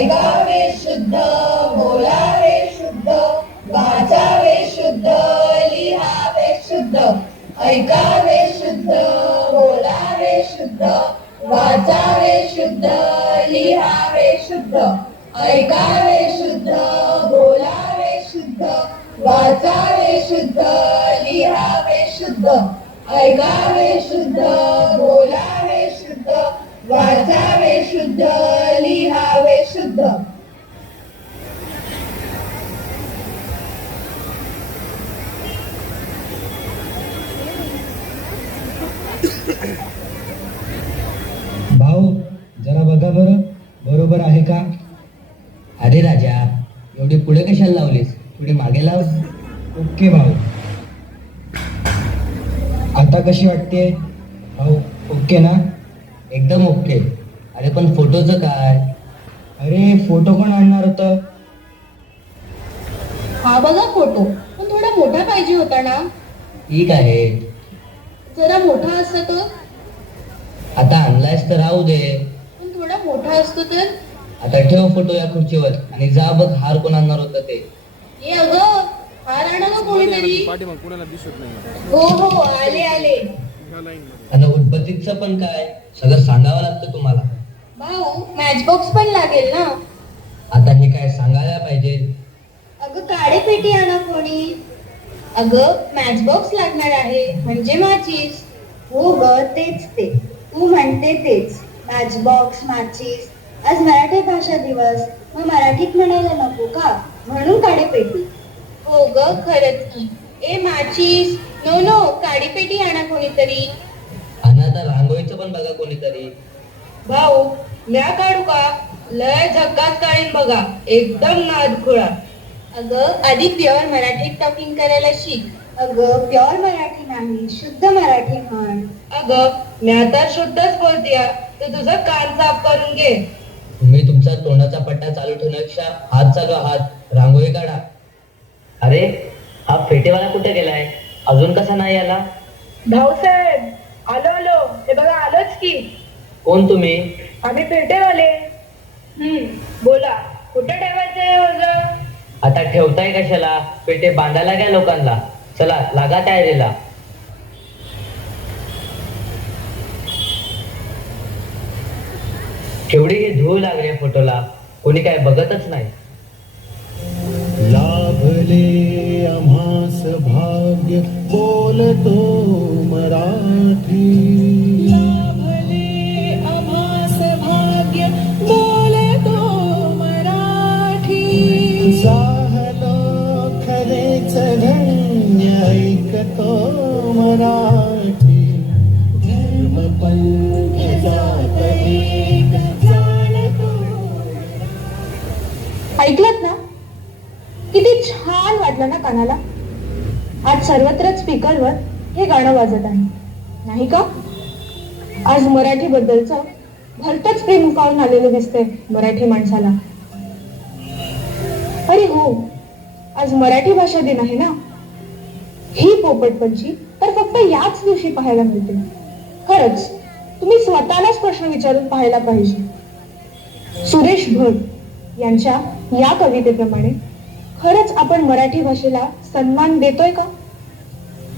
ऐकावे शुद्ध, बोलावे शुद्ध, वाचावे शुद्ध, लिहावे शुद्ध. ऐकावे शुद्ध, बोलावे शुद्ध, वाचावे शुद्ध, लिहावे शुद्ध. ऐकावे शुद्ध, बोलावे शुद्ध, वाचावे शुद्ध, लिहावे शुद्ध. ऐकावे शुद्ध, बोलावे शुद्ध, वाचावे शुद्ध, लिहावे शुद्ध. भाऊ जरा बघा बरं, बरोबर आहे का? अरे राजा, एवढी पुढे कशाला लावलीस? थोडी मागे लाव. ओके भाऊ. आता कशी वाटते भाऊ? ओके ना? एकदम ओके. अरे पण फोटोचं काय? अरे फोटो पण आणणार होतं. हा बघा फोटो, पण थोडा मोठा पाहिजे होता ना. ठीक आहे, जरा मोठा असता तर. आता आणलायस तर राहू दे. पण थोडा मोठा असतो तर. आता ठेव फोटो या खुर्चीवर आणि जा बघ हार कोण आणणार होतं ते. ए अगं, हार आणा ना कोणीतरी. हो हो, आले आले. आणि उदबत्तीचं पण काय? सगळं सांगावं लागतं तुम्हाला. भाऊ मॅच बॉक्स पण लागेल ना. आता हे काय सांगायला पाहिजे? अगं काळे पेटी आणा कोणी. अगं मॅच बॉक्स लागणार आहे म्हणजे माचीस. हो ग, तेच ते तू म्हणते तेच. मॅच बॉक्स, माचीस. आज मराठी भाषा दिवस, मग मराठीत म्हणायला नको का? म्हणून काळे पेटी. हो ग, खरंच की. ए माचीस, नो नो, काळी पेटी आणा कोणीतरी. आणि आता रांगोळीचं पण बघा कोणीतरी. भाऊ म्या काढू का? लय झक्काच काढीन बघा, एकदम नादखुळा. अगं आधी प्युअर मराठीत टॉकिंग करायला शिक. अगं प्युअर मराठी नाही, शुद्ध मराठी म्हण. अगं म्या तर शुद्धच बोलतीया, तू तुझं कान साफ करून घे. तुम्ही तुमचा तोंडाचा पट्टा चालू ठेवण्यापेक्षा हात चालवा, हात. रांगोळी काढा. अरे हा फेटेवाला कुठे गेलाय? अजून कसा नाही आला? भाऊसाहेब आलो आलो, हे बघा आलोच की. कोण तुम्ही? आम्ही पेटेवाले. बोला, कुठे ठेवायचंय ओझं? आता ठेवताय कशाला? पेटे बांधायला काय लोकांना? चला लागा तयारीला. केवढी ही धूळ लागली फोटोला, कोणी काय बघतच नाही. लाभले आम्हास भाग्य, बोलतो मराठी. लाभले आम्हास भाग्य, बोलतो मराठी. झालो खरेच धन्य, ऐकतो मराठी. धर्म पंथ जात एक, जाणतो. ऐकलत ना? किती छान वाटलं ना कानाला. आज सर्वत्र स्पीकरवर हे गाणं वाजत आहे, नाही का? आज मराठी बद्दलचं भलतंच प्रेम उफाळून आलेलं दिसतंय मराठी माणसाला. अरे हो, आज मराठी भाषा दिन आहे ना. ही पोपटपंची तर फक्त याच दिवशी पाहायला मिळते. खरंच तुम्ही स्वतःलाच प्रश्न विचारून पाहायला पाहिजे. सुरेश भट यांच्या या कवितेप्रमाणे खरंच आपण मराठी भाषेला सन्मान देतोय का?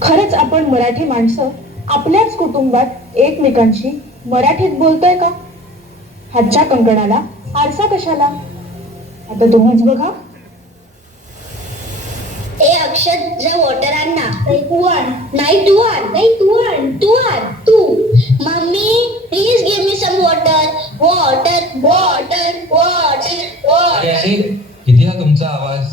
खरंच आपण मराठी माणसं आपल्याच कुटुंबात एकमेकांशी मराठीत बोलतोय का? हातच्या कंकणाला आरसा कशाला? आता तुम्हीच बघा. ए अक्षत, जरा वॉटर आण ना. तू आण. नाही तू आण. नाही तू आण. तू आण. तू. Mummy please give me some water. Water water water water. किती हा तुमचा आवाज?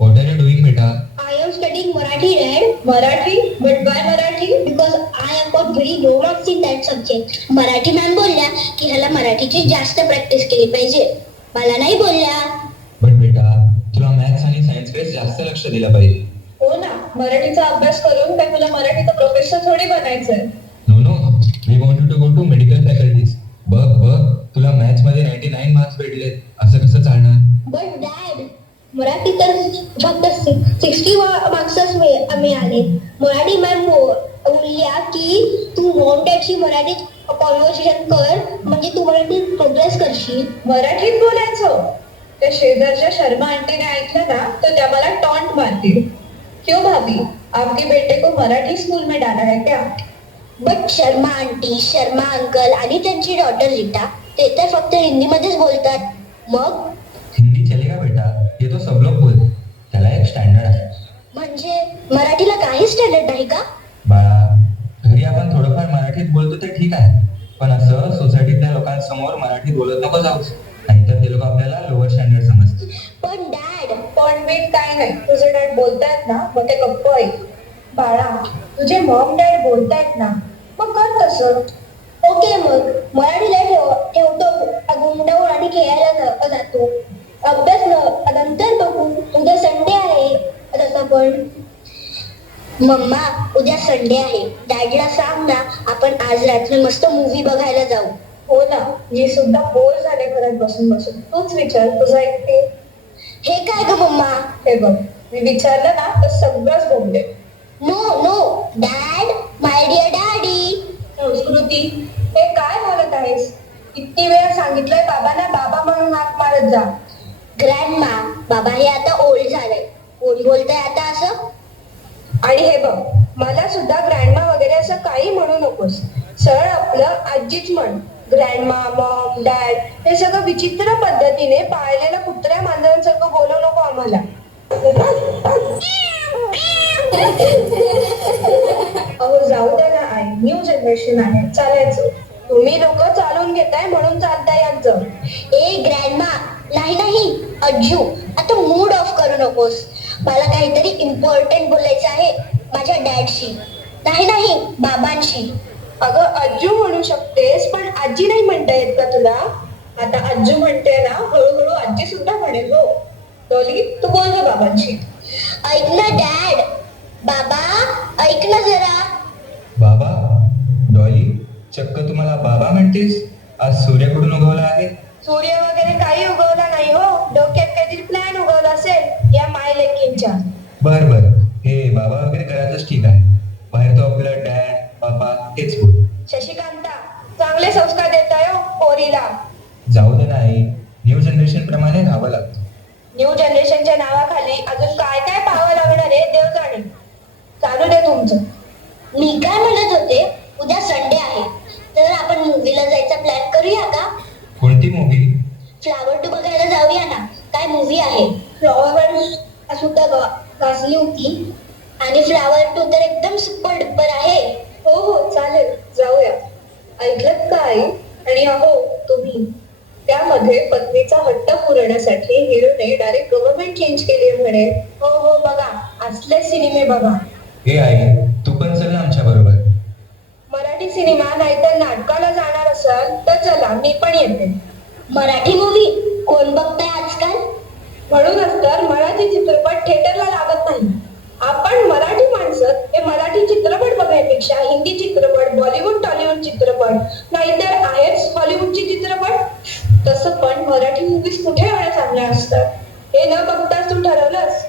व्हॉट आर यू डुईंग बेटा? I am studying Marathi, Dad. Marathi? But why Marathi? Because I have got very low marks in that subject. Marathi ma'am बोलल्या की ह्याला मराठीची जास्त प्रॅक्टिस केली पाहिजे. मला नाही बोलल्या. बट बेटा, तुला मॅथ्स आणि सायन्सकडे जास्त लक्ष दिलं पाहिजे. हो ना, मराठीचा अभ्यास करून काय तुला मराठीचा प्रोफेसर थोडी बनायचंय. No no, we want you to go to medical faculties. बघ बघ, तुला मॅथ्स मध्ये 99 मार्क्स भेटलेत, असं कसं चालणार? But Dad, मराठी तर फक्त 60 मार्क्सच मिळाले. मराठी मॅम बोलल्या की तू वॉन्टेडशी मराठीत कॉन्व्हर्सेशन कर, म्हणजे तू मराठीत प्रोग्रेस करशील. मराठीत बोलायचं? त्या शेजारच्या शर्मा आंटीने ऐकलं ना तर त्या मला टॉन्ट मारतील. क्यों भाभी, आपके बेटे को मराठी स्कूल में डाला है क्या? But Sharma aunty, Sharma uncle आणि त्यांची डॉटर रीटा ते तर फक्त हिंदीमध्येच बोलतात. मग हिंदी चलेगा बेटा, ये तो सब लोग बोलते, त्याला एक स्टँडर्ड आहे. म्हणजे मराठीला काही स्टँडर्ड नाही का? बाळा, घरी आपण थोडंफार मराठीत बोलतो ते ठीक आहे, पण असं सोसायटीतल्या लोकांसमोर मराठीत बोलत नको जाऊस, नाहीतर ते लोक आपल्याला लोअर स्टँडर्ड समजतील. पण डॅड, पण बीट काय नाही, तुझे डॅड बोलतायत ना मग ते गप्प ऐक. बाळा, तुझे मॉम डॅड बोलतायत ना मग कर तसं. ओके मग मराठीला ठेवतो गुंडावर आणि खेळायला जातो. अभ्यास नंतर बघू, उद्या संडे आहे. तसं पण मम्मा, उद्या संडे आहे, डॅडला सांग ना आपण आज रात्री मस्त मूवी बघायला जाऊ. हो ना, मी सुद्धा बोर झाले घरात बसून बसून. तूच विचार, तुझं ऐकते. हे काय ग मम्मा? हे बघ, मी विचारलं ना तर सगळंच बोलले. No no dad, my dear daddy. Sanskriti, हे काय बोलत आहेस? किती वेळा सांगितलंय बाबांना बाबा म्हणून हाक मारत जा. ग्रँडमा, बाबा हे आता ओल्ड झालंय, कोण बोलतंय आता असं? आणि हे बघ, मला सुद्धा ग्रँडमा वगैरे असं काही म्हणू नकोस. सरळ आपलं आजीच म्हण. ग्रँडमा, मॉम, डॅड हे सगळं विचित्र पद्धतीने पाळलेलं कुत्र्या मांजरांसारखं बोलू नको आम्हाला. अहो जाऊ द्या ना आई, न्यू जनरेशन आहे, चालायचं. तुम्ही लोक चालून घेताय म्हणून चालताय यांचं. ए ग्रँडमा, नाही नाही अज्जू, आता मूड ऑफ करू नकोस. मला काहीतरी इम्पॉर्टंट बोलायचं आहे माझ्या डॅडशी, नाही नाही बाबांशी. अगं अज्जू म्हणू शकतेस, पण आजी नाही म्हणता येत का तुला? आता अज्जू म्हणते ना, हळूहळू आजी सुद्धा म्हणेल हो. डॉली, तू बोल ना बाबांशी. ऐक ना डॅड, बाबा ऐक ना जरा. बाबा? डॉली, चक्क तुम्हाला बाबा म्हणतेस? आज सूर्य कुठून उगवला आहे? सूर्य वगैरे काही उगवला नाही हो, डोक्यात काहीतरी प्लॅन उगवला असेल या माय लेकींच्या. बर बर, हे बाबा वगैरे करायचंच ठीक आहे, बाहेर तो आपलं डॅड बाबा हेच बोल. शशिकांता, चांगले संस्कार देताय हो पोरीला. जाऊ दे नाही, न्यू जनरेशन प्रमाणे राहावं लागतं. न्यू जनरेशनच्या नावाखाली अजून काय काय पाहावं लागणार आहे देव जाणे. चालू दे तुमचं. मी काय म्हणत होते, उद्या संडे आहे तर आपण मूवीला जायचा प्लॅन करूया का? कोणती मूवी? फ्लावर टू बघायला जाऊया ना. काय मूवी आहे? फ्लॉवर सुद्धा गाजली होती आणि फ्लावर टू तर एकदम सुपर डुपर आहे. हो हो चालेल, जाऊया. ऐकलत काय? आणि अहो तुम्ही, त्यामध्ये पत्नीचा हट्ट पुरवण्यासाठी हिरोने डायरेक्ट गव्हर्नमेंट चेंज केली म्हणे. हो हो बघा, असले सिनेमे बघा. हे आई, तू पण चल ना आमच्या बरोबर. मराठी सिनेमा नाहीतर नाटकाला जाणार असाल तर चला, मी पण येते. मराठी मूवी कोण बघताय आजकाल? म्हणूनच तर मराठी चित्रपट थिएटरला लागत नाही. आपण मराठी माणसं हे मराठी चित्रपट बघण्यापेक्षा हिंदी चित्रपट, बॉलिवूड टॉलिवूड चित्रपट, नाहीतर आहेच हॉलिवूडची चित्रपट. तसं पण मराठी मूवीज कुठे एवढ्या चांगल्या असतात हे न बघताच तू ठरवलंस.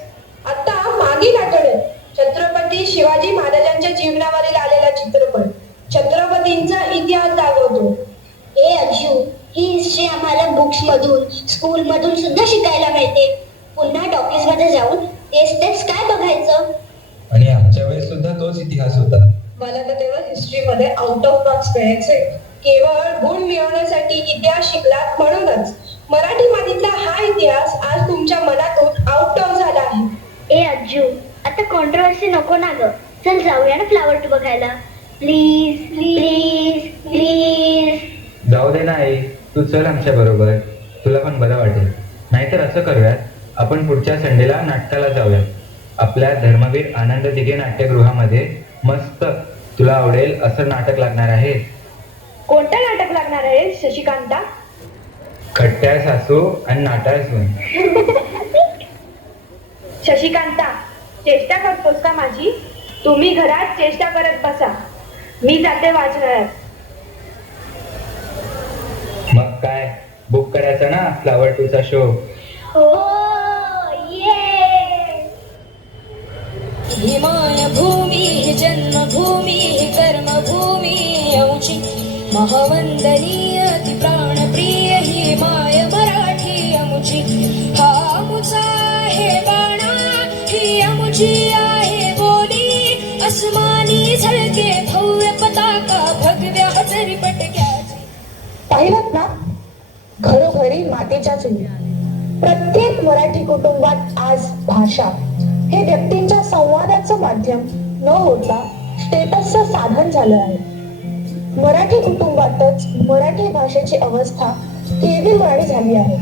आता मागील आठवड्यात छत्रपती शिवाजी महाराजांच्या जीवनावरील आलेला चित्रपट छत्रपतींचा इतिहास दाखवतो. ए अज्जू, ही हिस्ट्री आम्हाला बुक्स मधून, स्कूल मधून सुद्धा शिकायला मिळते. पुन्हा टॉकीज मध्ये जाऊन तेच तेच काय बघायचं? आणि आमच्या वेळेस सुद्धा तोच इतिहास होता. मला तर तेव्हा हिस्ट्रीमध्ये आउट ऑफ मार्क्स मिळायचे. केवळ गुण मिळवण्यासाठी इतिहास शिकलात म्हणूनच मराठी मातीतला हा इतिहास आज तुमच्या मनातून आउट ऑफ झाला आहे. ए अज्जू, आता कॉन्ट्रोवर्सी नको ना ग. चल जाऊया ना फ्लावर टू बघायला. Please please please. जाऊ दे ना आई, तू चल आमच्या बरोबर, तुला पण बरं वाटेल. नाहीतर असं करूयात, आपण पुढच्या संडेला नाटकाला जाऊया. आपल्या धर्मवीर आनंद दिघे नाट्यगृहामध्ये मस्त तुला आवडेल असं नाटक लागणार आहे. कोणतं नाटक लागणार आहे शशिकांता? खट्ट्या सासू आणि नाटाळ सून. शशिकांता, चेष्टा करतोस का माझी? तुम्ही घरात चेष्टा करत बसा, मी जाते वाचनालयात. मग काय, बुक करायचा ना फ्लावर टूचा शो? हो ये. ही मायभूमी ही जन्मभूमी ही कर्मभूमी यौची महवंदनीय ती प्राणप्रिय ही माय मराठी अमुची. अमुची आहे बोली, अस्मानी झळके भव्य पताका भगव्या हजरी पटक्याची. पाहिलं ना, घरोघरी मातीच्या चुली. प्रत्येक मराठी कुटुंबात आज भाषा हे व्यक्तींच्या संवादाचं माध्यम न होता स्टेटसचं साधन झालं आहे. मराठी कुटुंबातच मराठी भाषेची अवस्था केविलवाणी झाली आहे.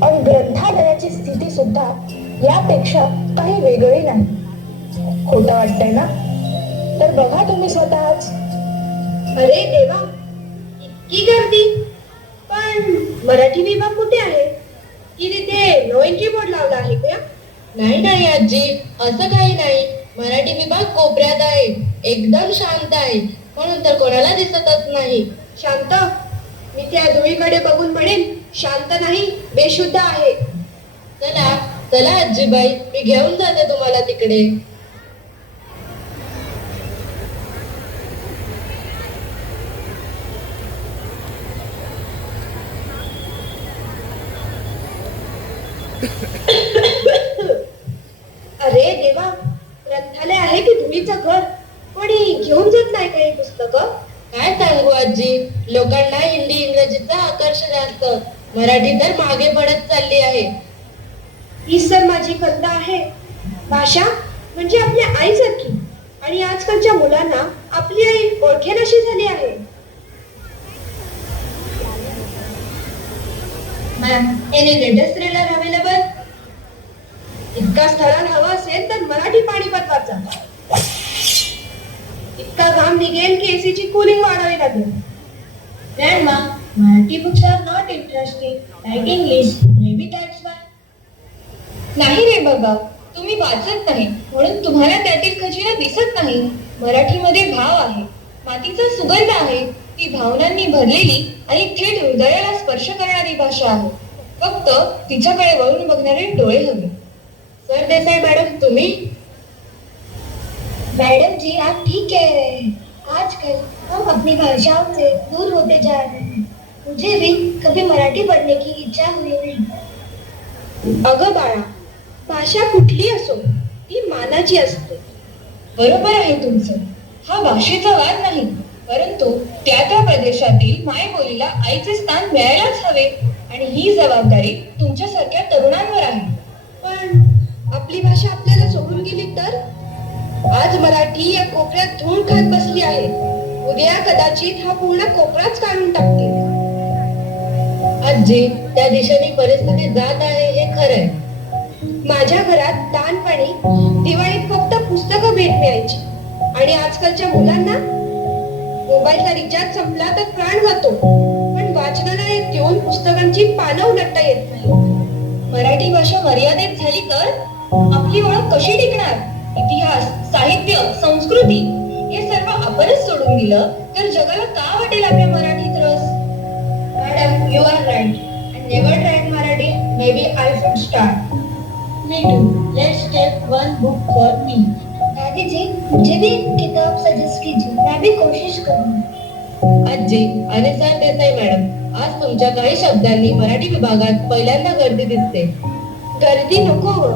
आणि ग्रंथालयाची स्थिती सुद्धा यापेक्षा काही वेगळी नाही. खोटं वाटतंय ना? तर बघा तुम्ही स्वतःच. अरे देवा, इतकी गर्दी, पण मराठी विभाग कुठे आहे? की तिथे नो एंट्री बोर्ड लावला आहे का? नाही आजी, असं काही नाही. मराठी विभाग कोपऱ्यात आहे, एकदम शांत आहे, म्हणून तर कोणाला दिसतच नाही. शांत? मी त्या धुळीकडे बघून म्हणेन शांत नाही, बेशुद्ध आहे. चला चला आजीबाई, मी घेऊन जाते तुम्हाला तिकडे. अरे देवा, ग्रंथालय आहे की धुळीचं घर? कोणी घेऊन जात नाही काही पुस्तकं? काय सांगू आजी, लोकांना हिंदी इंग्रजीचा आकर्षण जास्त, मराठी तर मागे पडत चालली आहे. ही सर माझी खंत आहे. भाषा म्हणजे आपल्या आईसारखी, आणि आजकालच्या मुलांना आपली आई ओळखेनाशी झाली आहे. Ma'am, any latest thriller available? इतका स्थळात हवा असेल तर मराठी पाणीपत वाचा. इतका घाम निघेल की एसीची कूलिंग वाढवावी लागेल. Grandma, Marathi books are not interesting like English, may be that's why. नाही रे बाबा, तुम्ही वाचत नाही म्हणून तुम्हाला त्यातील खजिना दिसत नाही. मराठीमध्ये भाव आहे, मातीचा सुगंध आहे. ती भावनांनी भरलेली आणि थेट हृदयाला स्पर्श करणारी भाषा आहे. फक्त तिच्याकडे वळून बघणारे डोळे हवे. सर देसाई मॅडम, तुम्ही? मैडम जी, आप ठीक कह रहे हैं. आजकल हम अपनी भाषाओं से दूर होते जा रहे हैं. मुझे भी कभी मराठी पढ़ने की इच्छा हुई नहीं. अगं बाळा, भाषा कुठली असो ती मानाची असते. बरोबर आहे तुमचं. हा भाषेचा वाद नाही, परंतु त्या त्या प्रदेशातील मायबोलीला आईचे स्थान मिळायलाच हवे, आणि ही जबाबदारी तुमच्यासारख्या तरुणांवर आहे. पण आपली भाषा आपल्याला सोडून गेली तर? आज मराठी या कोपऱ्यात धूळ खात बसली आहे. उद्या कदाचित हा पूर्ण कोपराच काढून टाकतील. आजी, त्या दिशेने परिस्थिती जात आहे हे खरंय. माझ्या घरात लहानपणी दिवाळीत फक्त पुस्तकं भेट मिळायची, आणि आजकालच्या मुलांना मोबाईलचा रिचार्ज संपला तर प्राण जातो, पण वाचनालयात येऊन पुस्तकांची पानं उलटता येत नाही. मराठी भाषा मर्यादित झाली तर आपली ओळख कशी टिकणार? इतिहास, साहित्य, संस्कृती हे सर्व आपणच सोडून दिलं तर जगाला का वाटेल आपल्या मराठीत रस? Madam, you are right. I never tried Marathi. May be I should start. Me too. Let's take one book for me. दादी जी, मुझे भी किताब सजेस्ट कीजिए, मैं भी कोशिश करूंगी. आजी आणि सर देसाई मॅडम, आज तुमच्या काही शब्दांनी मराठी विभागात पहिल्यांदा गर्दी दिसते. गर्दी नको हो,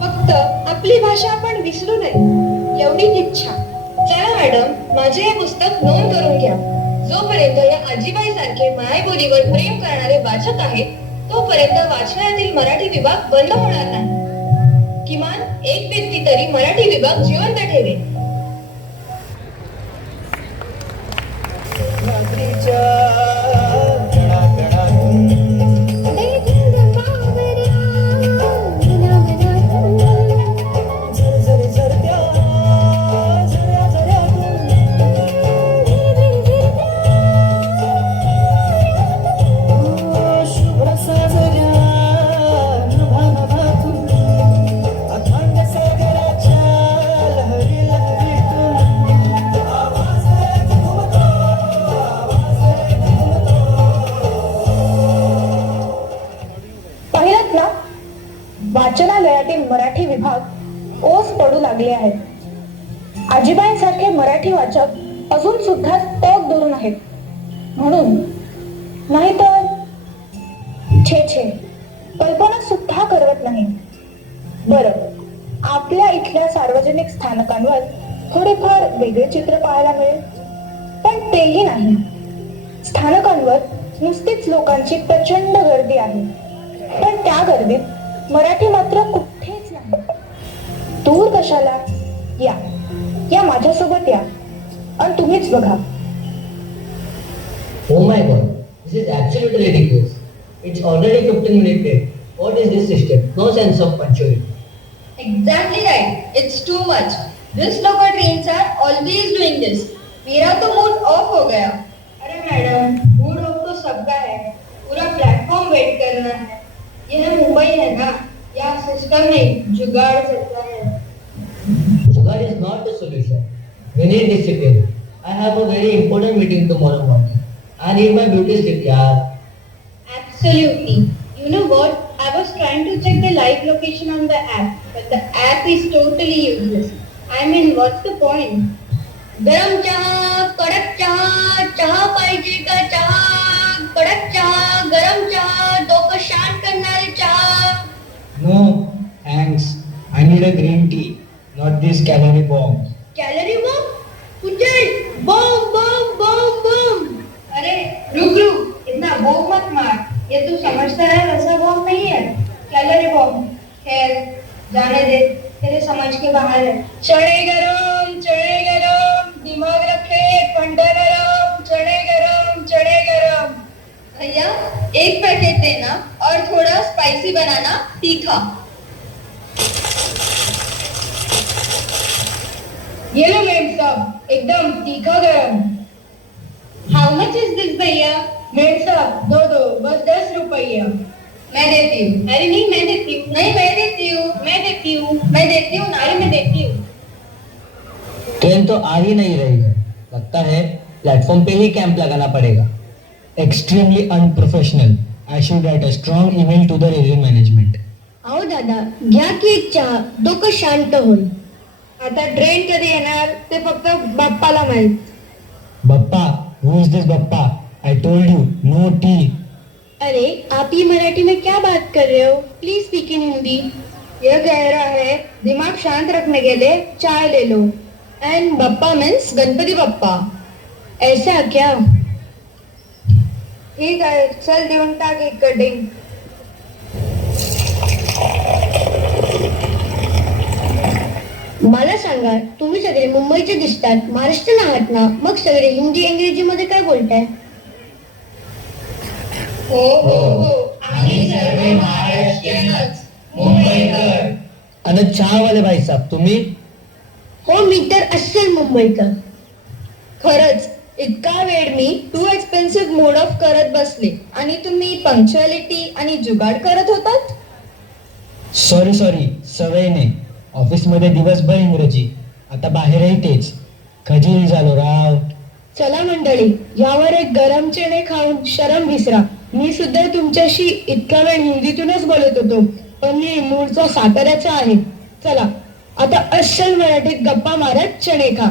फक्त आपली भाषा आपण विसरू नये एवढीच इच्छा. चला मॅडम, माझे हे पुस्तक नोंद करून घ्या. जोपर्यंत या आजीबाई सारखे मायबोलीवर प्रेम करणारे वाचक आहेत, तोपर्यंत वाचनालयातील मराठी विभाग बंद होणार नाही. किमान एक व्यक्ती तरी मराठी विभाग जिवंत ठेवेल. वाचनालयातील मराठी विभाग ओस पडू लागले आहेत. आजीबाईंसारखे मराठी वाचक अजून सुद्धा तग धरून आहेत म्हणून, नाहीतर छे छे, कल्पना सुद्धा करवत नाही. बरं, आपल्या इथल्या सार्वजनिक स्थानकांवर थोडेफार वेगळे चित्र पाहायला मिळेल, पण तेही नाही. स्थानकांवर नुसतीच लोकांची प्रचंड गर्दी आहे, पण त्या गर्दीत मराठी मात्र कुठेच नाही. दूर कशाला? या माझ्यासोबत या आणि तुम्हीच बघा. Oh my god, this is absolutely ridiculous. It's already 15 minutes late. What is this system? No sense of punctuality. Exactly right. It's too much. This local trains are always doing this. मेरा तो mood off हो गया. अरे madam, mood off तो सबका है, पूरा platform weight करना है. यह मुंबई है ना, यहाँ सिस्टम नहीं, जुगाड़ चलता है. Jugaad is not the solution. We need discipline. I have a very important meeting tomorrow morning. I need my beauty sleep, yaar. Absolutely. You know what? I was trying to check the live location on the app, but the app is totally useless. I mean, what's the point? गरम चहा, कडक चहा, चहा पाहिजे का चहा, कडक चहा, गरम चहा, डोकं शांत करणारे चहा. No thanks. I need a green tea, not this calorie bomb. Calorie bomb? कुठे? Bomb bomb bomb bomb. अरे रुक, इतना बॉम्ब मत मार. ये तू समझता है वैसा बॉम्ब नहीं है, कैलोरी बॉम्ब. खैर जाने दे, तेरे समझ के बाहर है. चने गरम, दिमाग रखे, कंडा गरम, चने गरम. भैया एक पैकेट देना और थोड़ा स्पाइसी बनाना, तीखा. ये लो मेम साहब, एकदम तीखा गरम. हाउ मच इज दिस भैया? मेम साहब दो, बस 10 रुपया. मैं देती हूँ. अरे नहीं, मैं देती हूँ. नहीं, मैं देती हूँ. मैं देती हूँ. मैं देती हूँ ना. अरे मैं देती हूँ. ट्रेन तो आ ही नहीं रही है. लगता है प्लेटफॉर्म पे ही कैंप लगाना पड़ेगा. Extremely unprofessional. I should write a strong email to the railway management. अहो दादा, घ्या की एक चहा, डोकं शांत होईल. आता ट्रेन कधी येणार ते फक्त बाप्पाला माहित. Bappa, who is this Bappa? I told you, no tea. अरे आप ये मराठी में क्या बात कर रहे हो? Please speak in Hindi. यह कह रहा है दिमाग शांत रखने के लिए चाय ले low. End Bappa means Ganpati Bappa. ऐसा क्या? ठीक आहे, चल देऊन टाक एक कटिंग. मला सांगा, तुम्ही सगळे मुंबईचे दिसतात, महाराष्ट्रीयन आहात ना, मग सगळे हिंदी इंग्रजी मध्ये काय बोलताय? हो, आम्ही सर्व महाराष्ट्रीयनच, मुंबईकर. आणि चहावाले भाई साहब तुम्ही? हो, मी तर अस्सल मुंबईकर. खरंच इतका वेळ मी टू एक्सपेन्सिव्ह मोड ऑफ करत बसले आणि तुम्ही पंक्च्युअलिटी आणि जुगाड करत होतात. सॉरी, सवयीने. ऑफिसमध्ये दिवसभर इंग्रजी, आता बाहेरही तेच. खजील झालो राव. चला मंडळी, यावर एक गरम चणे खाऊन शरम विसरा. मी सुद्धा तुमच्याशी इतका वेळ हिंदीतूनच बोलत होतो, पण मी मूळचा साताऱ्याचा आहे. चला आता अस्सल मराठीत गप्पा मारत चणे खा.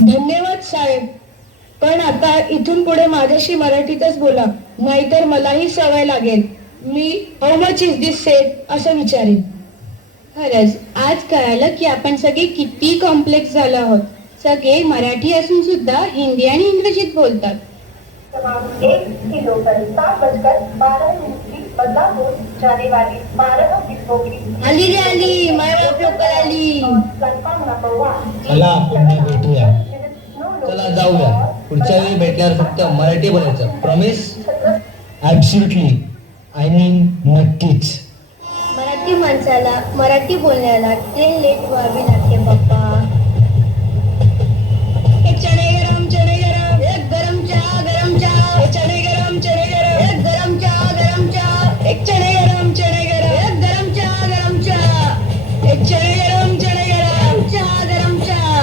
धन्यवाद साहेब, पण आता इथून पुढे माझ्याशी मराठीतच बोला, नाहीतर मलाही सवय लागेल. मी how much is this set असं विचारेन. खरंच आज कळालं की आपण सगळे किती कॉम्प्लेक्स झालो आहोत. सगळे मराठी असून सुद्धा हिंदी आणि इंग्रजीत बोलतात. आली रे आली, मायबाप लोकल आली. चला पुन्हा भेटूया. चला जाऊया. पुढच्या वेळी भेटल्यावर फक्त मराठी बोलायचं. प्रॉमिस? ॲब्सोल्युटली. आय मीन नक्कीच. मराठी माणसाला मराठी बोलण्याला ट्रेन लेट व्हावी लागते बाप्पा. चणे गरम, एक गरम चहा, चणे गरम, एक गरम चहा, एक चणे गरम, एक गरम चहा, एक चणे गरम, गरम चहा.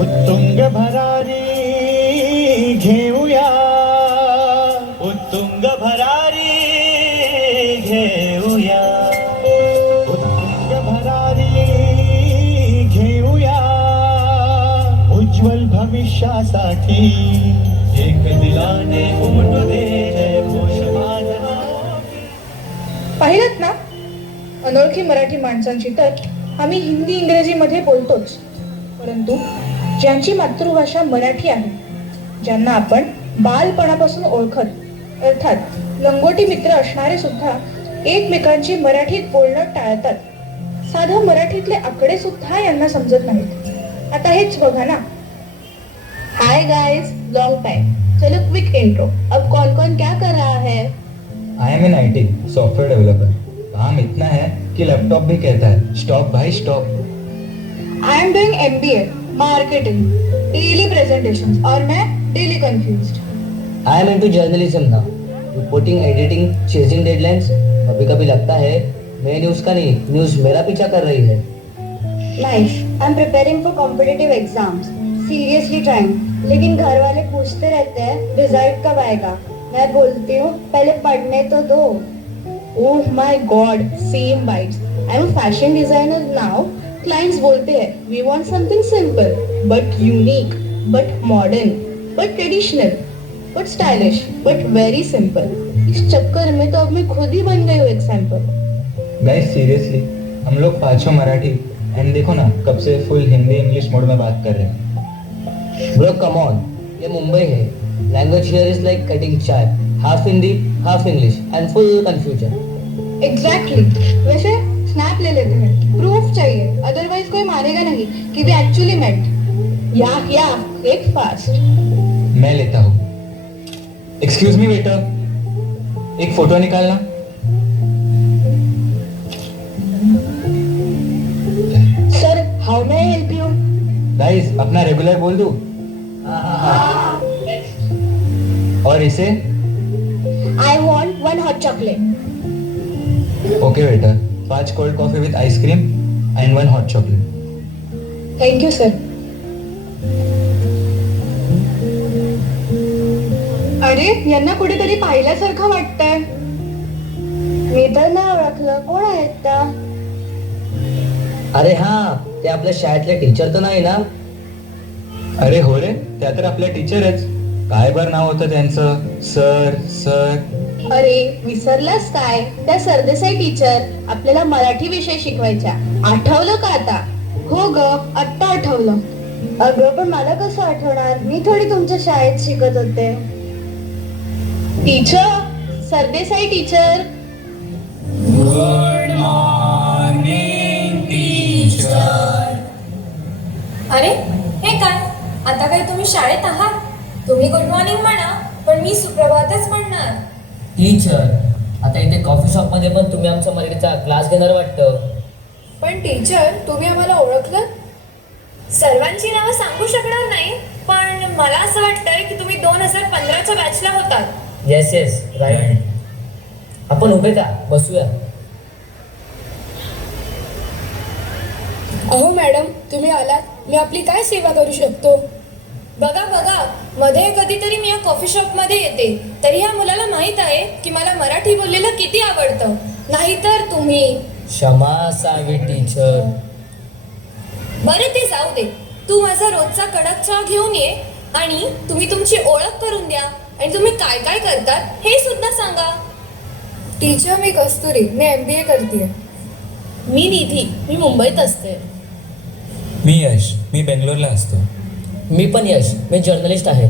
उत्तुंग भरारी घेऊया, उत्तुंग भरारी घेऊया, उत्तुंग भरारी घेऊया, उज्ज्वल भविष्य भविष्यासाठी एक दिलाने उमटू दे जय घोष माझा. पाहिलं ना, अनोळखी मराठी माणसांची तर आम्ही हिंदी इंग्रजीमध्ये बोलतोच, परंतु ज्यांची मातृभाषा मराठी आहे, ज्यांना आपण बालपणापासून ओळखत अर्थात लंगोटी मित्र असणारे सुद्धा एकमेकांची मराठीत बोलणं टाळतात. साधं मराठीतले आकडे सुद्धा यांना समजत नाहीत. आता हेच बघा ना. Hi guys, long time. चलो क्विक इंट्रो. अब कौन कौन क्या कर रहा है? I am in IT software developer. काम इतना है कि लैपटॉप भी कहता है स्टॉप भाई stop. I am doing MBA marketing, daily presentations और मैं daily confused. I am into journalism now, reporting, editing, chasing deadlines. कभी कभी लगता है मैं न्यूज का नहीं, न्यूज मेरा पीछा कर रही है. Nice. I am preparing for competitive exams. Seriously trying. लेकिन घर वाले पूछते रहते हैं रिजल्ट कब आएगा. मैं बोलती हूँ पहले पढ़ने तो दो. Oh my god, same vibes. I am fashion designer now. Clients बोलते हैं we want something simple but unique but modern but traditional but stylish but very simple. इस चक्कर में तो अब मैं खुद ही बन गई हूँ एक सैंपल. गाइस सीरियसली हम लोग पांचों मराठी एंड देखो ना कब से फुल हिंदी इंग्लिश मोड में बात कर रहे हैं. ब्रो कम ऑन, ये मुंबई है. Language here is like cutting chai. Half Hindi half English end full confusion. Exactly. वैसे स्नैप ले लेते हैं, प्रूफ चाहिए, अदरवाइज कोई मानेगा नहीं कि वी एक्चुअली मेट. या एक फास्ट. मैं लेता हूँ. एक्सक्यूज मी वेटर, एक फोटो निकालना. Sir how may I help you? Guys Apna regular बोल दूं. और इसे I want 1 hot chocolate. Okay waiter, 5 cold coffee with ice cream end 1 hot chocolate. Thank you sir. अरे यांना कुठेतरी पाहिल्यासारखं वाटतंय. मी तर नाही ओळखलं. कोण आहेत त्या? अरे हा, ते आपल्या शाळेतले टीचर तर नाही ना? अरे हो रे, त्या तर आपल्या टीचरच. काय बर नाव होतं त्यांचं? सर. अरे विसरलास काय? त्या सरदेसाई टीचर आपल्याला मराठी विषय शिकवायच्या. आठवलं का आता? हो ग, आत्ता आठवलं. अगं पण मला कसं आठवणार? मी थोडी तुमच्या शाळेत शिकत होते. Teacher, Sardesai teacher. अरे हे काय, आता काय तुम्ही शाळेत आहात? तुम्ही गुड मॉर्निंग म्हणा, पण मी सुप्रभातच म्हणणार. टीचर, आता इथे कॉफी शॉप मध्ये पण तुम्ही आमच्या मराठीचा क्लास घेणार वाटतं. पण टीचर, तुम्ही आम्हाला ओळखलं? सर्वांची नावं सांगू शकणार नाही, पण मला असं वाटतंय की तुम्ही 2015च्या बॅचला होतात. Yes right. आपण उभे का, बसूया. अहो मॅडम, तुम्ही आलात, मी आपली काय सेवा करू शकतो? बघा, मध्ये कधीतरी मी या कॉफी शॉप मध्ये येते, तरी ह्या मुलाला माहित आहे की मला मराठी बोललेलं किती आवडतं. नाहीतर तुम्ही. क्षमा असावी टीचर. बरं ते जाऊ दे. तू माझा रोजचा कडक चहा घेऊन ये आणि तुम्ही तुमची ओळख करून द्या आणि तुम्ही काय काय करतात हे सुद्धा सांगा. टीचर, मी कस्तुरी, मी MBA करते. मी निधी, मी मुंबईत असते. मी यश, मी बेंगलोरला असतो. मी पण यश, मी जर्नलिस्ट आहे.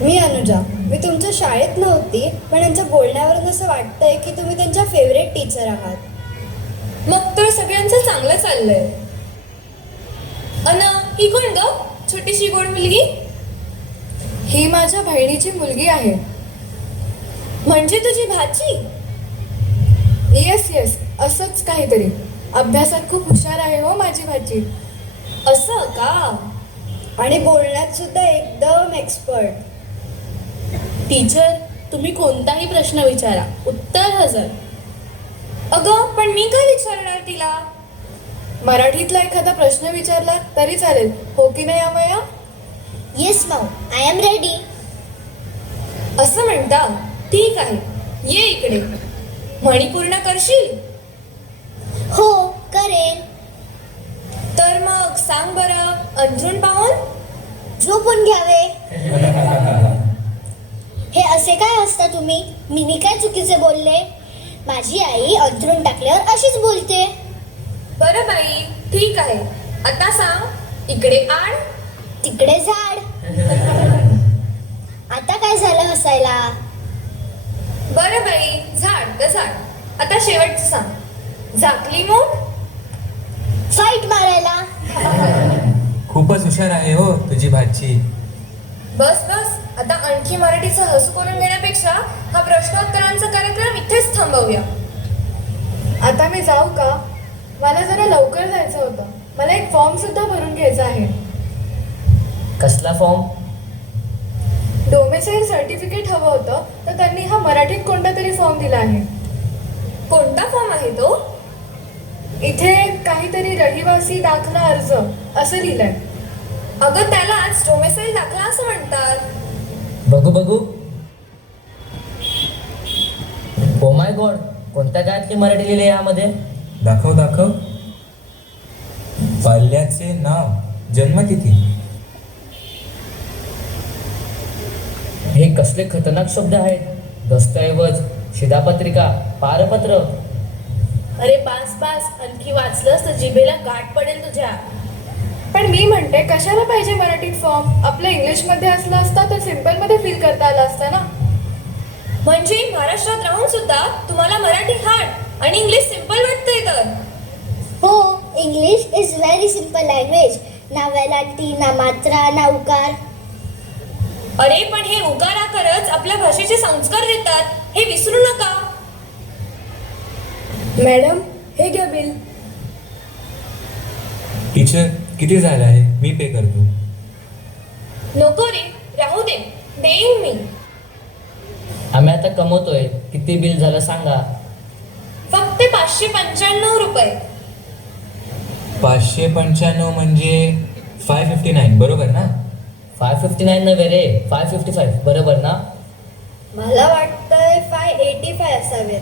मी अनुजा, मी तुमच्या शाळेत नव्हती, पण यांच्या बोलण्यावरून असं वाटतंय की तुम्ही त्यांच्या फेवरेट टीचर आहात. मग तर सगळ्यांचं चांगलं चाललंय. अना, ही कोण ग, छोटीशी गोड मुलगी? ही माझ्या बहिणीची मुलगी आहे. म्हणजे तुझी भाची? येस, असंच काहीतरी. अभ्यासात खूप हुशार आहे हो माझी भाची. असं का? आणि बोलण्यात सुद्धा एकदम एक्सपर्ट. टीचर, तुम्ही कोणताही प्रश्न विचारा, उत्तर हजर. अगं, पण मी काय विचारणार तिला? मराठीतला एखादा प्रश्न विचारला तरी चालेल, हो की नाही Amaya? Yes Mau, I am ready. असं म्हणता? ठीक आहे, ये इकडे. म्हणी पूर्ण करशील? हो करेन. तर मग सांग बरं, अंथरूण पाहून? झोपून घ्यावे. हे असे काय असता तुम्ही? मी काय चुकीचे बोलले? माझी आई अंथरूण टाकल्यावर अशीच बोलते. बरं बाई, ठीक आहे. आता सांग, इकडे आण, तिकडे झाड. आता काय झालं हसायला? बरं बाई, झाड तर झाड. आता शेवटचं सांग, झाकली मूठ, फाईट मारायला. खूपच हुशार आहे हो तुझी भाची. बस बस, आता आणखी मराठीचं हसू करून घेण्यापेक्षा हा प्रश्नोत्तरांचा कार्यक्रम इथेच थांबवूया. आता मी जाऊ का? मला जरा लवकर जायचं होतं. मला एक फॉर्म सुद्धा भरून घ्यायचा आहे. कसला फॉर्म? डोमेसाईल सर्टिफिकेट हवं होतं, तर त्यांनी हा मराठीत कोणता तरी फॉर्म दिला आहे. कोणता फॉर्म आहे तो? इथे काहीतरी रहिवासी दाखला अर्ज असं लिहिलंय. अगं, त्यालाच डोमेसाईल दाखला असं म्हणतात. बघू. ओ माय गॉड, कोणत्या काळातली मराठी लिहिली यामध्ये? दाखव. पाल्याचे नाव, जन्मतिथी. हे कसले खतरनाक शब्द आहेत. दस्तऐवज, शिधापत्रिका, पारपत्र. अरे पास, आणखी वाचलंस तर जिभेला गाठ पडेल तुझ्या. पण मी म्हणते, कशाला पाहिजे मराठीत फॉर्म? आपलं इंग्लिशमध्ये असलं असता तर सिम्पलमध्ये फील करता आलं असतं ना. म्हणजे महाराष्ट्रात राहून सुद्धा तुम्हाला मराठी हार्ड आणि इंग्लिश सिम्पल वाटतंय तर? हो, English is very simple language. ना वेलांटी, ना मात्रा, ना उकार. अरे पण हे उकाराकरच आपल्या भाषेचे संस्कार देतात, हे विसरू नका. मॅडम, हे घ्या बिल. टीचर, किती झालं आहे? मी पे करतो. नको रे, राहू दे, देईन मी. आम्ही आता कमवतोय. किती बिल झालं सांगा. फक्त 595 रुपये. 595 म्हणजे 559 बरोबर ना? 559 नव्हे रे, 555 बरोबर ना? मला वाटतंय 585 असावे.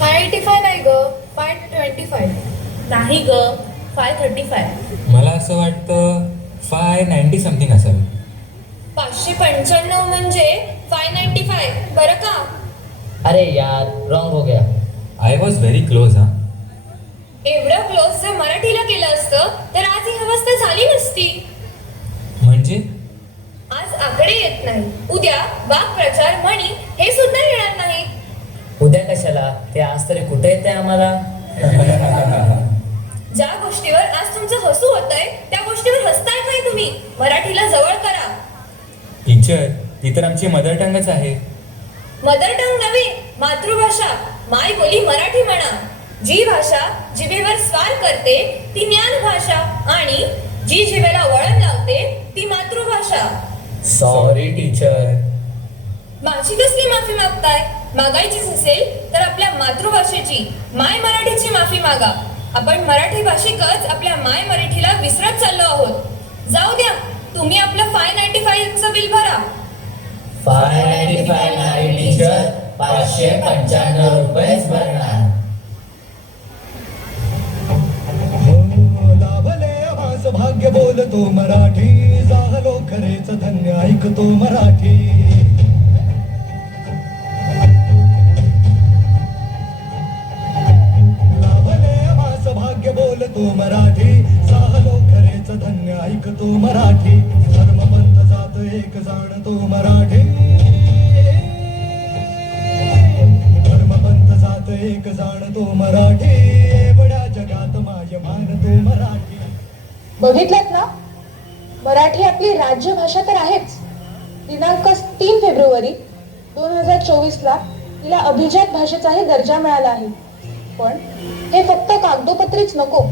585 नाही ग, 525. नाही ग, 535. मला असं वाटतं 590 समथिंग असावं. 595 म्हणजे 595 बरं का? अरे यार, रॉंग हो गया. I was very close. एवढं क्लोज जर मराठीला केलं असतं तर आज ही अवस्था झाली नसती. म्हणजे आज आकडे येत नाही, उद्या वाक्प्रचार, म्हणी हे सुद्धा येणार नाही. उद्या कशाला? ते आज तरी कुठे येते आम्हाला? ज्या गोष्टीवर आज तुमचं हसू होतंय त्या गोष्टीवर हसताय काय तुम्ही? मराठीला जवळ करा. टीचर, ती तर आमची मदर टंगच आहे. मदर टंग नव्हे, मातृभाषा, माय बोली मराठी म्हणा. जी भाषा जिभेवर स्वार करते ती ज्ञान भाषा आणि जी जिभेला वळण लावते ती मातृभाषा. Sorry teacher. माझी कसली माफी मागताय? मागायचीच असेल तर आपल्या मातृभाषेची, माय मराठीची माफी मागा. आपण मराठी भाषिकच आपल्या माय मराठीला विसरत चाललो आहोत. जाऊ द्या, तुम्ही आपलं 595चं बिल भरा. 595 नाही टीचर, 595 रुपयेच भरणार. लाभले आवाज भाग्य बोलतो मराठी, झालो खरेच धन्य ऐकतो मराठी. लाभले आवाज भाग्य बोलतो मराठी, झालो खरेच धन्य ऐकतो मराठी. धर्मपंथ जात एक जाणतो मराठी, धर्मपंथ जात एक जाणतो मराठी. एवढ्या जगात माय मानतो मराठी. बघितलं ना, मराठी आपली राज्यभाषा तर आहेच. दिनांक 3 फेब्रुवारी 2024ला तिला अभिजात भाषेचाही दर्जा मिळाला आहे. पण हे फक्त कागदोपत्रीच नको,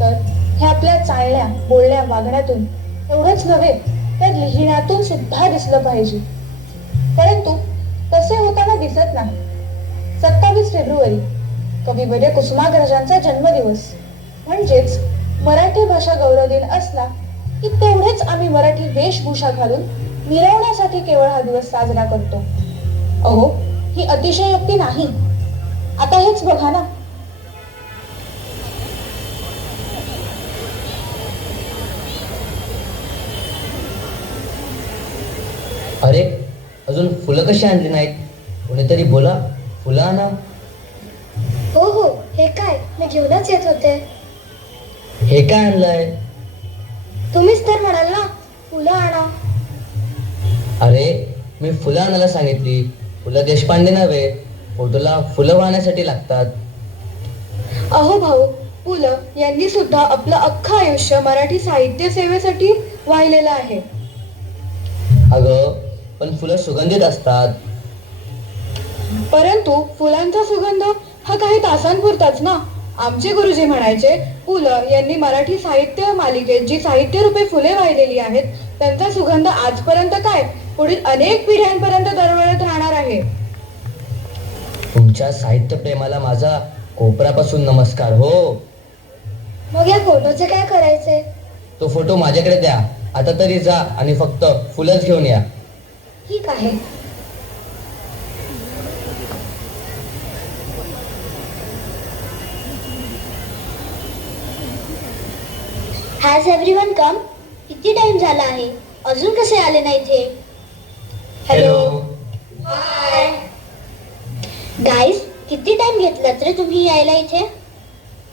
तर हे आपल्या चालण्या, बोलण्या, वागण्यातून एवढंच नव्हे तर लिहिण्यातून सुद्धा दिसलं पाहिजे. परंतु तसे होताना दिसत नाही. 27 फेब्रुवारी कविवर्य कुसुमाग्रजांचा जन्मदिवस, म्हणजेच मराठी भाषा गौरव दिन असला की तेवढेच आम्ही मराठी वेशभूषा घालून मिरवण्यासाठी केवळ हा दिवस साजरा करतो. अहो, ही अतिशयोक्ती नाही. आता हेच बघा ना, अरे अजून फुलं कशी आणली नाहीत? कोणीतरी बोला, फुलं आणा. हो हो, हे काय, मी घेऊनच येत होते. हे काय आणलंय? तुम्हीच तर म्हणाल ना, फुलं आणा. अरे मी फुलं आणायला सांगितली. फुलं देशपांडे नव्हे. फोटोला फुलं वाहण्यासाठी लागतात. अहो भाऊ, पु ल यांनी सुद्धा आपलं अख्खं आयुष्य मराठी साहित्य सेवेसाठी वाहिलेलं आहे. अगं पण फुलं सुगंधित असतात. परंतु फुलांचा सुगंध हा काही तासांपुरताच ना. आमचे गुरुजी म्हणायचे, पु ल यांनी मराठी साहित्य मालिकेत जी साहित्य रूपे फुले वाहिलेली आहेत त्यांचा सुगंध आजपर्यंत काय, पुढील अनेक पिढ्यांपर्यंत दरवळत राहणार आहे. तुमच्या साहित्य प्रेमाला माझा कोपरापासून नमस्कार हो. मग या फोटोचे काय करायचे? तो फोटो माझ्याकडे द्या. आता तरी जा आणि फक्त फुलंच घेऊन या. ठीक आहे. हॅज एव्हरीवन कम? किती टाइम झाला आहे, अजून कसे आले नाही ते? हॅलो. गाईज, किती टाइम घेतला रे तुम्ही यायला इथे?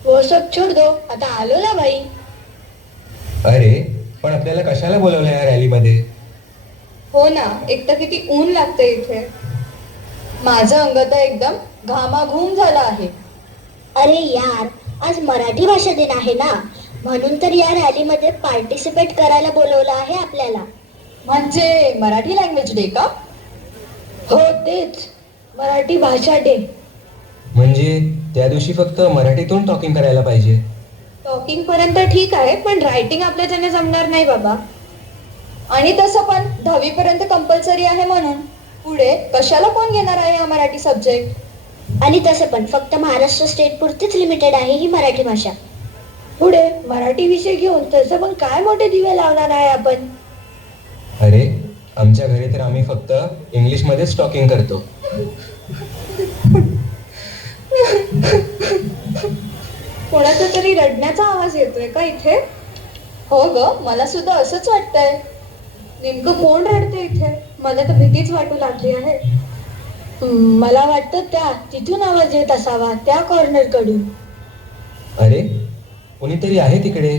वो सब छोड़ दो, आता आलो ना बाई. अरे पण आपल्याला कशाला बोलवलं या रॅलीमध्ये? हो ना, एक तर किती ऊन लागते इथे. माझं अंग तर एकदम घामाघूम झालं आहे. अरे यार, आज मराठी भाषा दिन आहे ना, म्हणून तर या रॅलीमध्ये पार्टिसिपेट करायला बोलवलं आहे आपल्याला. म्हणजे मराठी लँग्वेज डे का? हो तेच, मराठी भाषा डे. म्हणजे त्या दिवशी फक्त मराठीतून टॉकिंग करायला पाहिजे. टॉकिंग पर्यंत ठीक आहे, पण रायटिंग आपल्याच्याने जमणार नाही बाबा. आणि तसं पण 10वी पर्यंत कंपल्सरी आहे, म्हणून पुढे कशाला कोण घेणार आहे हा मराठी सब्जेक्ट? आणि तसं पण फक्त महाराष्ट्र स्टेट पुरतीच लिमिटेड आहे ही मराठी भाषा. पुढे मराठी विषय घेऊन तसं पण काय मोठे दिवे लावणार आहे आपण. अरे आमच्या घरी तर आम्ही फक्त इंग्लिशमध्येच टॉकिंग करतो. कोणाचा तरी रडण्याचा आवाज येतोय का इथे? हो ग, मला सुद्धा असंच वाटतंय. नेमकं कोण रडते इथे? मला तर भीतीच वाटू लागली आहे. मला वाटतं त्या तिथून आवाज येत असावा, त्या कॉर्नर कडून. अरे कोणीतरी आहे तिकडे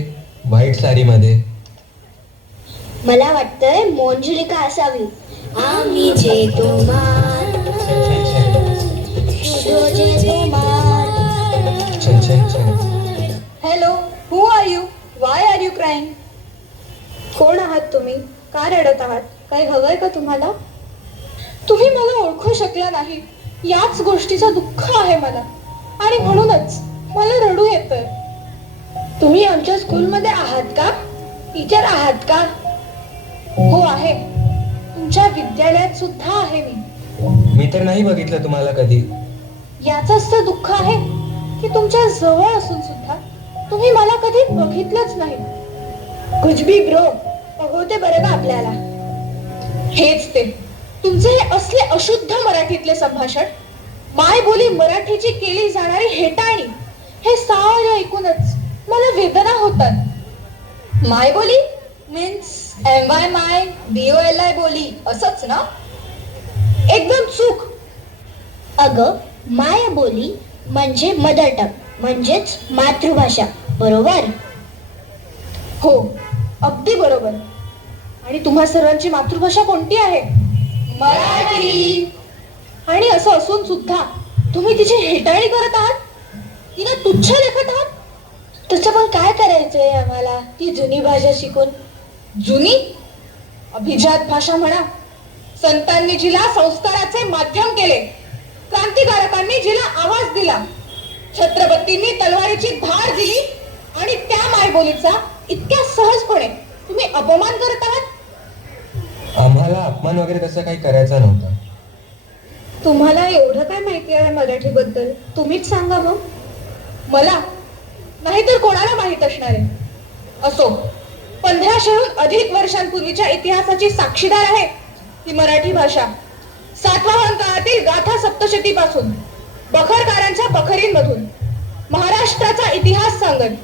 व्हाईट साडीमध्ये. मला वाटतंय मोंजुलिका असावी. आम्ही जे तुम्हार, जे तुम्हार. छन छन छन. Hello, who are you? Why are you crying? कोण आहात तुम्ही? का रडत आहात? काही हवंय का तुम्हाला? तुम्ही मला ओळखू शकला नाही, याच गोष्टीचं दुःख आहे मला, आणि म्हणूनच मला रडू येतंय. तुम्ही आमच्या स्कूलमध्ये आहात का? टीचर आहात का? हो आहे. तुमच्या विद्यालयात सुद्धा आहे मी. मी तर नाही बघितलं तुम्हाला कधी. याचंच तर दुःख आहे की तुमच्या जवळ असून सुद्धा तुम्ही मला कधी बघितलंच नाही. कुछ भी ब्रो, होते बरं का आपल्याला. हेच ते तुमचे हे असले अशुद्ध मराठीतले संभाषण, मायबोली मराठीची केली जाणारी हेटाळणी, हे सारं ऐकूनच मला वेदना होतात. मायबोली मीन्स MY BOLI बोली, असंच ना? एकदम चूक. अगं, मायबोली म्हणजे मदर टंग, म्हणजेच मातृभाषा, बरोबर? हो, अगदी बरोबर. आणि तुम्हा सर्वांची मातृभाषा कोणती आहे? मराठी. आणि असं असून सुद्धा तुम्ही तिची हेटाळणी करत आहात, तिला तुच्छ लेखत आहात. तसं पण काय करायचंय आम्हाला ती जुनी भाषा शिकून? जुनी अभिजात भाषा म्हणा. संतांनी जिला संस्काराचे माध्यम केले, क्रांतिकारकांनी जिला आवाज दिला, छत्रपतींनी तलवारीची धार दिली, आणि त्या मायबोलीचा इतक्या सहजपणे तुम्ही अपमान करत आहात. आम्हाला अपमान वगैरे तसं काही करायचा नव्हता. तुम्हाला एवढं काय माहिती आहे मराठीबद्दल? तुम्हीच सांगा मग. मला नाहीतर कोणाला माहित असणार आहे? असो, 1500हून अधिक वर्षांपूर्वीच्या इतिहासाची साक्षीदार आहे ही मराठी भाषा. सातवाहन काळातील गाथा सप्तशतीपासून, बखरकारांच्या बखरींमधून, महाराष्ट्राचा इतिहास सांगत,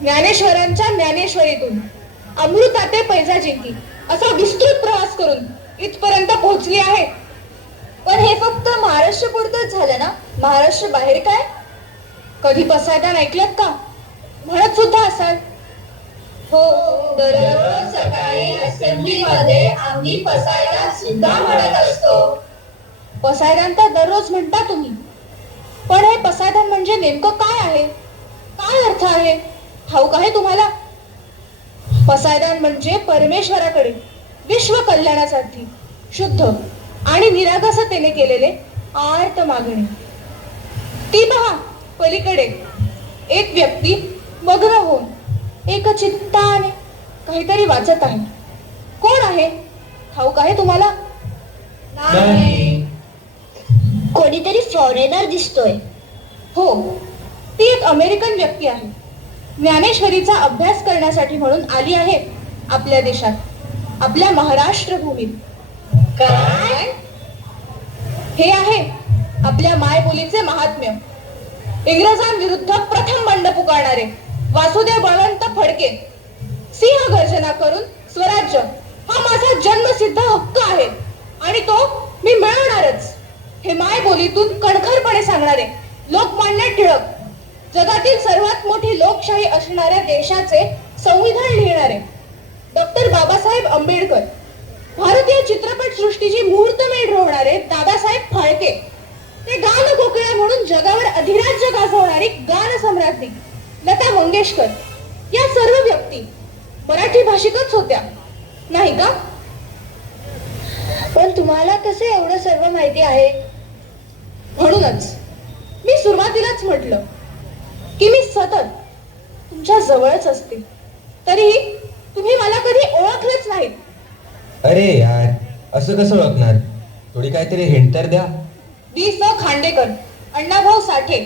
ज्ञानेश्वरांच्या ज्ञानेश्वरीतून, अमृताते पैजाजिंकी असा विस्तृत प्रवास करून इथपर्यंत पोहोचली आहे. पण हे फक्त महाराष्ट्र पुरतच झालं ना? महाराष्ट्र बाहेर काय? कधी पसायदान ऐकलत का? म्हणत सुद्धा असाल. हो, दररोज सकाळी असेंब्लीमध्ये आम्ही पसायदान सुद्धा म्हणत असतो. पसायदान तर दररोज म्हणता तुम्ही, पण हे पसायदान म्हणजे नेमकं काय आहे? काय अर्थ आहे? ठाऊक आहे तुम्हाला? पसायदान म्हणजे परमेश्वराकडे विश्व कल्याणासाठी शुद्ध आणि निरागसतेने केलेले आर्त मागणे. ती पहा पलीकडे एक व्यक्ती मग्न होऊन एकचित्ताने काहीतरी वाचत आहे. कोण आहे? ठाऊक आहे तुम्हाला? कोणीतरी फॉरेनर दिसतोय. हो, ती एक अमेरिकन व्यक्ती आहे. ज्ञानेश्वरीचा अभ्यास करण्यासाठी म्हणून आली आहे आपल्या देशात, आपल्या महाराष्ट्र भूमीत. काय? हे आहे आपल्या मायबोलीचे महात्म्य. इंग्रजांविरुद्ध प्रथम बंड पुकारणारे वासुदेव बळवंत फडके सिंह गर्जना करून स्वराज्य हा माझा जन्मसिद्ध हक्क आहे आणि तो मी मिळवणारच, हे मायबोलीतून कणखरपणे सांगणारे लोकमान्य टिळक, जगातील सर्वात मोठी लोकशाही असणाऱ्या देशाचे संविधान लिहिणारे डॉक्टर बाबासाहेब आंबेडकर, भारतीय चित्रपट सृष्टीची मुहूर्तमेढ रोवणारे दादासाहेब फाळके, ते गान कोकिळा म्हणून जगावर अधिराज्य गाजवणारी गान सम्राज्ञी लता मंगेशकर, या सर्व व्यक्ती मराठी भाषिकच होत्या, नाही का? पण तुम्हाला कसे एवढं सर्व माहिती आहे? म्हणूनच मी सुरुवातीलाच म्हटलं की मी सतत तुमच्या जवळच असते, तरीही तुम्ही मला कधी ओळखलंच नाहीत. अरे यार, असं कसं ओळखणार? थोडी काहीतरी हिंट तर द्या. वी.स. खांडेकर, अण्णाभाऊ साठे,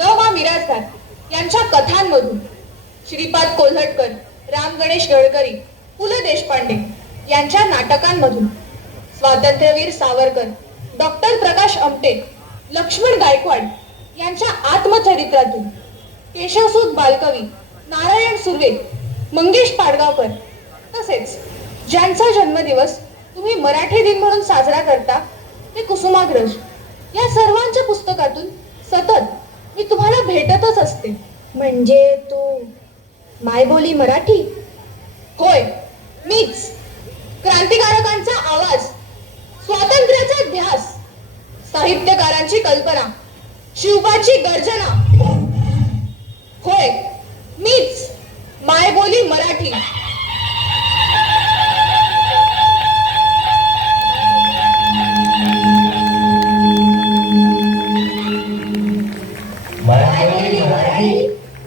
ग.मा. मिरासदार यांच्या कथांमधून, श्रीपाद कोल्हटकर, राम गणेश गडकरी, पु ल देशपांडे यांच्या नाटकांमधून, स्वातंत्र्यवीर सावरकर, डॉक्टर प्रकाश आमटे, लक्ष्मण गायकवाड यांच्या आत्मचरित्रातून, केशवसूत बालकवी, नारायण सुर्वे, मंगेश पाडगावकर, तसेच ज्यांचा जन्मदिवस तुम्ही मराठी दिन म्हणून साजरा करता ते कुसुमाग्रज, या सर्वांच्या पुस्तकातून सतत मी तुम्हाला भेटतच असते. म्हणजे तू मायबोली मराठी? होय, मीच. क्रांतिकारकांचा आवाज, स्वातंत्र्याचा ध्यास, साहित्यकारांची कल्पना, शिवबाची गर्जना. होय, मीच मायबोली मराठी.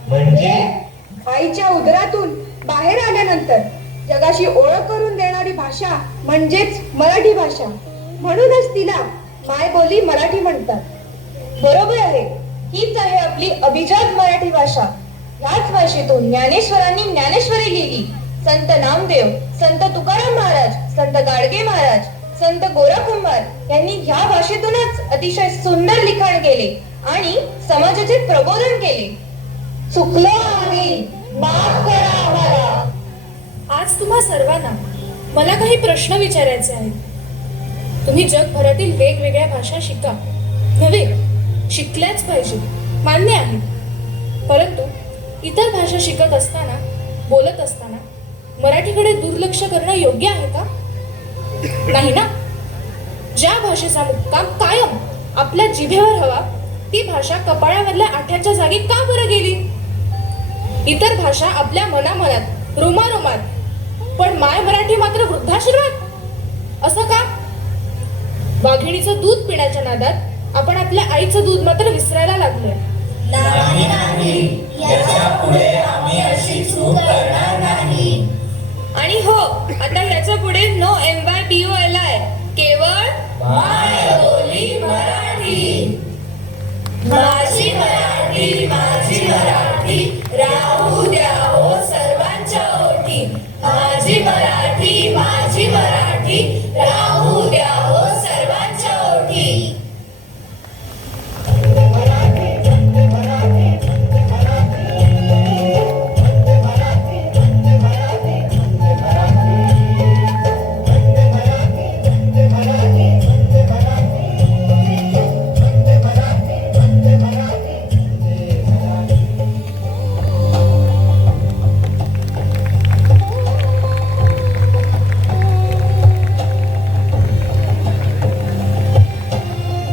म्हणजे आईच्या उदरातून बाहेर आल्यानंतर जगाशी ओळख करून देणारी भाषा म्हणजेच मराठी भाषा. म्हणूनच तिला मायबोली मराठी म्हणतात. बरोबर आहे, हीच आहे आपली अभिजात मराठी भाषा. याच भाषेतून ज्ञानेश्वरांनी ज्ञानेश्वरी लिहिली. संत नामदेव, संत तुकाराम महाराज, संत गाडगे महाराज, संत गोरा कुंभार यांनी ह्या भाषेतूनच अतिशय सुंदर लिखाण केले आणि समाजाचे प्रबोधन केले. चुकलो आम्ही, माफ करा आम्हाला. आज तुम्हा सर्वांना मला काही प्रश्न विचारायचे आहेत. तुम्ही जगभरातील वेगवेगळ्या भाषा शिका, नव्हे शिकल्याच पाहिजे, मान्य आहे. परंतु इतर भाषा शिकत असताना, बोलत असताना मराठीकडे दुर्लक्ष करणं योग्य आहे का? नाही ना. ज्या भाषेचा मुक्काम कायम आपल्या जिभेवर हवा, ती भाषा कपाळामधल्या आठ्याच्या जागी का बरं गेली? इतर भाषा आपल्या मनामनात, रोमारोमात, पण माय मराठी मात्र वृद्धाश्रमात. असं का? वाघिणीचं दूध पिण्याच्या नादात आपण आपल्या आईचं दूध मात्र विसरायला लागलोय. आणि हो, आता ह्याच्या पुढे नो MYBOL आहे, केवळ मायबोली मराठी. माझी मराठी, माझी मराठी, राहू द्या हो सर्वांच्या ओठी. माझी मराठी, माझी मराठी,